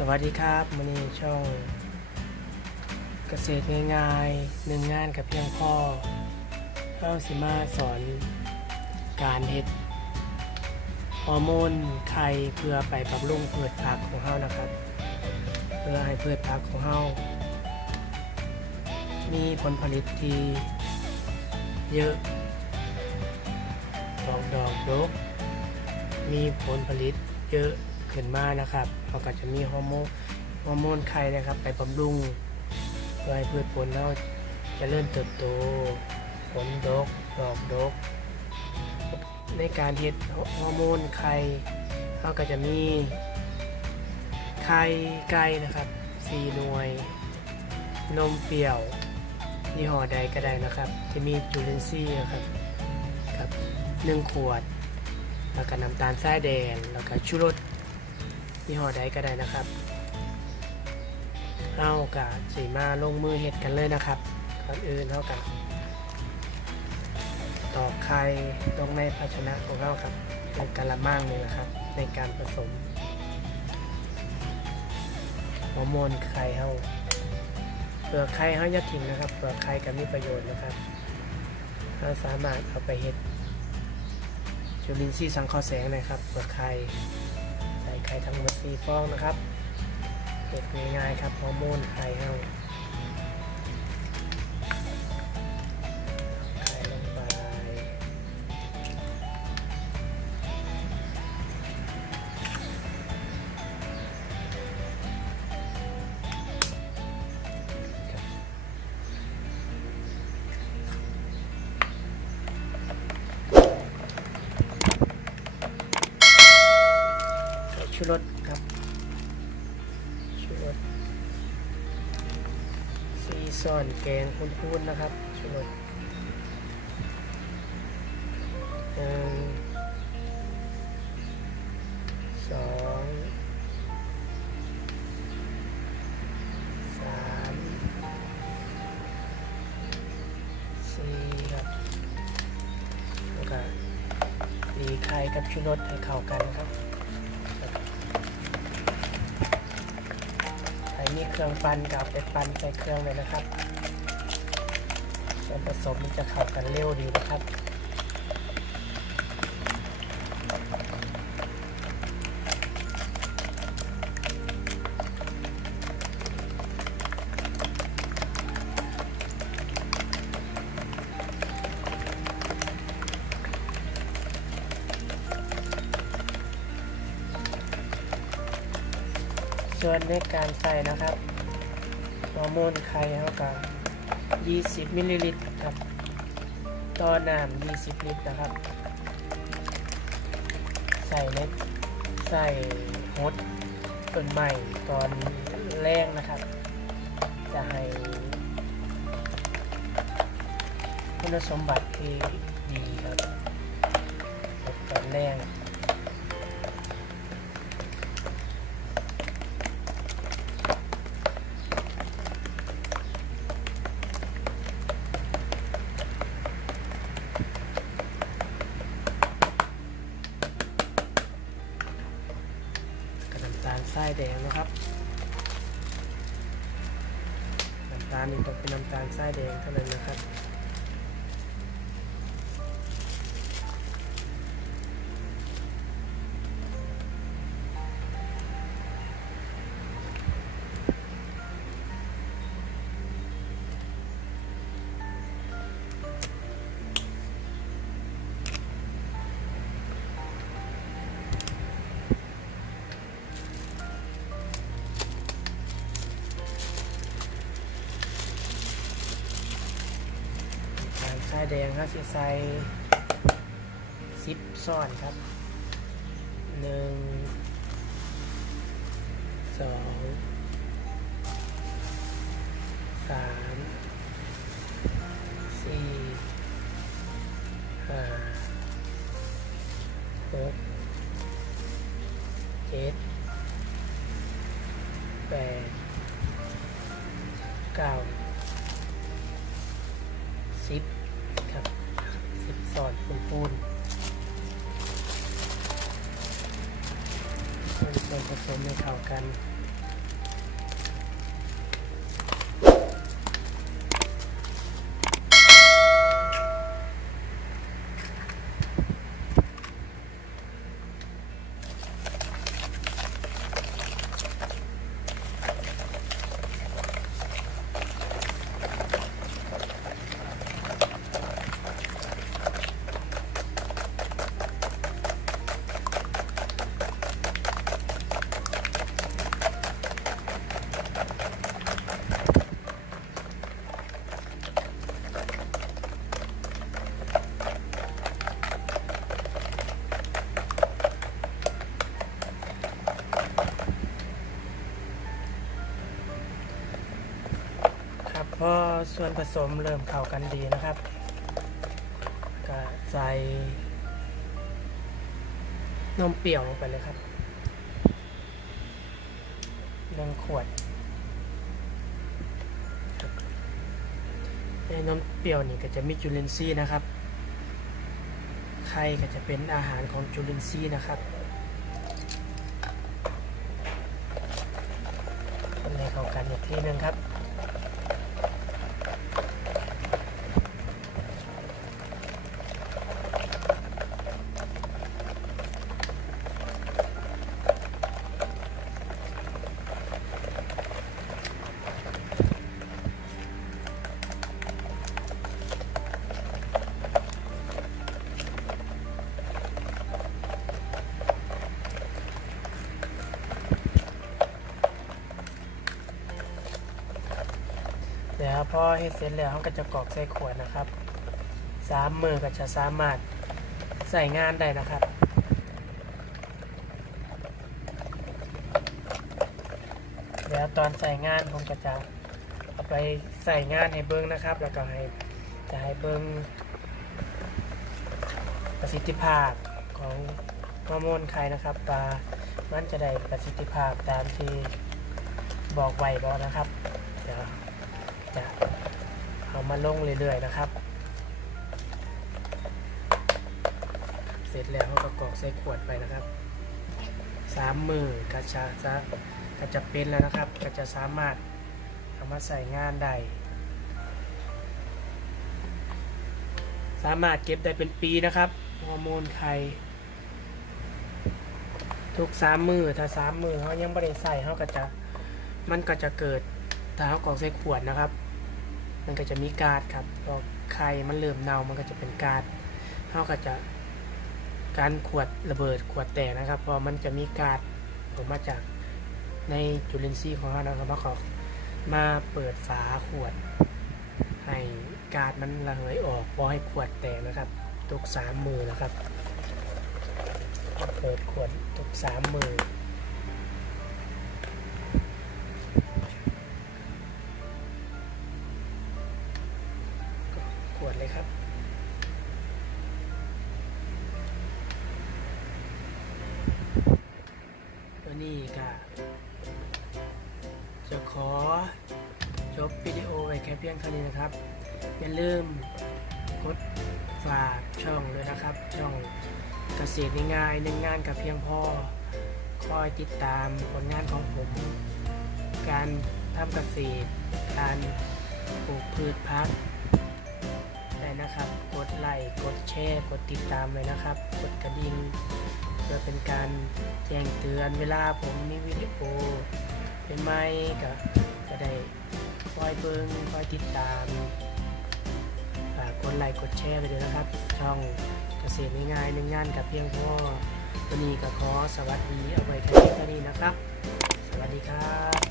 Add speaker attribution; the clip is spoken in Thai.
Speaker 1: สวัสดีครับมันนี้ช่องเกษตรง่ายๆหนึ่งงานกับเพียงพ่อเราสิมาสอนการเฮ็ดฮอร์โมนไข่เพื่อไปบำรุงเพืชผักของเฮานะครับ เพื่อให้เพืชผักของเฮามีผลผลิตที่เยอะดอกดอกดกมีผลผลิตเยอะ ขึ้นมานะครับเราก็จะมีฮอร์โมนฮอร์โมนไข่นะครับ ไปบำรุงเพื่อให้พืชผลเราจะเริ่มเติบโตผลดกดอกดก ในการเฮ็ดฮอร์โมนไข่เราก็จะมีไข่ไก่นะครับสี่หน่วย นมเปรี้ยวยี่ห้อใดก็ได้นะครับ จะมีจุลินทรีย์นะครับกับหนึ่งขวด แล้วก็น้ำตาลทรายแดงแล้วก็ชูรส ยี่ห้อใดก็ได้นะครับเอากะสีมาลงมือเห็ดกันเลยนะครับก่อนอื่นเท่ากับตอกไข่ลงในภาชนะของเราครับเป็นกะละมังนี่แหละครับ ในการผสมฮอร์โมนไข่เฮาเปลือกไข่เฮาย่าทิ้งนะครับเปลือกไข่ก็มีประโยชน์นะครับเราสามารถเอาไปเห็ดจุลินทรีย์สังเคราะห์แสงนะครับเปลือกไข่ ไข่ทำมาสีฟองนะครับเก็บง่ายๆครับฮอร์โมนไข่เฮา รสครับชูรสซีซอนแกงพูนๆนะครับชูรสหนึ่งสองสามสี่ครับแล้วก็ตีไข่กับชูรสให้เข้ากันครับ มีเครื่องปั่นก็เอาไปปั่นใส่เครื่องเลยนะครับ ส่วนผสมมันจะเข้ากันเร็วดีนะครับ ส่วนในการใส่นะครับฮอร์โมนไข่เท่ากับ20 มิลลิลิตรครับ ต่อน้ำ20 ลิตรนะครับ ใส่ในใส่ฮดต้นใหม่ตอนแรกนะครับ จะให้คุณสมบัติที่ดีครับตอนแรกาลนี่ต้องเป็นน้ำตาลทรายแดงเท่านั้นนะครับ น้ำตาลทรายแดงครับสิใส่ซิปซ่อนครับหนึ่งสองสามสี่ห้าหกเจ็ดแปดเก้า ส่วนผสมให้เข้ากัน พอส่วนผสมเริ่มเข้ากันดีนะครับ ก็ใส่นมเปรี้ยวลงไปเลยครับหนึ่งขวดในนมเปรี้ยวนี่ก็จะมีจุลินทรีย์นะครับ ไข่ก็จะเป็นอาหารของจุลินทรีย์นะครับคนให้เข้ากันอีกทีหนึงครับ พอเฮ็ดเสร็จแล้วเขาก็จะกรอกใส่ขวดนะครับสามมือก็จะสามารถใส่งานได้นะครับเดี๋ยวตอนใส่งานผมก็จะเอาไปใส่งานให้เบิ้งนะครับ แล้วก็ให้จะให้เบิ้งประสิทธิภาพของฮอร์โมนไข่นะครับว่ามันจะได้ประสิทธิภาพตามที่บอกไว้บอกนะครับ เดี๋ยว จะเอามาลงเรื่อยๆนะครับ เสร็จแล้วเขาก็กรอกใส่ขวดไปนะครับสามมือก็จะจะก็จะเป็นแล้วนะครับ ก็จะสามารถเอามาใส่งานได้สามารถเก็บได้เป็นปีนะครับฮอร์โมนไข่ทุกสามมือถ้าสามมือเขายังไม่ได้ใส่เขาก็จะมันก็จะเกิดถ้าเขากรอกใส่ขวดนะครับ มันก็จะมีกาดครับพอไข่มันเริ่มเน่ามันก็จะเป็นกาดเขาก็จะการขวดระเบิดขวดแตกนะครับพอมันจะมีกาดออกมาจากในจุลินทรีย์ของเขานะครับมาขอมาเปิดฝาขวด ให้กาดมันระเหยออกพอให้ขวดแตกนะครับทุกสามมือนะครับ เปิดขวดทุกสามมือ นี้ก็จะขอจบวิดีโอไว้แค่เพียงเท่านี้นะครับ อย่าลืมกดฝากช่องด้วยนะครับ ช่องเกษตรง่ายๆหนึ่งงานกับเพียงพอคอยติดตามผลงานของผม การทำเกษตร การปลูกพืชพักได้นะครับ กดไลค์ กดแชร์ กดติดตามเลยนะครับ กดกระดิ่ง พื่อเป็นการแจ้งเตือนเวลาผมมีวิดีโอเป็นไหมก็จะได้คอยเบิงคอยติดตามฝากกดไลค์กดแชร์ไปด้วยนะครับ ช่องเกษตรง่ายๆหนึ่งงานกับเพียงพ่อวันนี้ก็ขอสวัสดีเอาไว้แค่นี้นะครับ สวัสดีครับ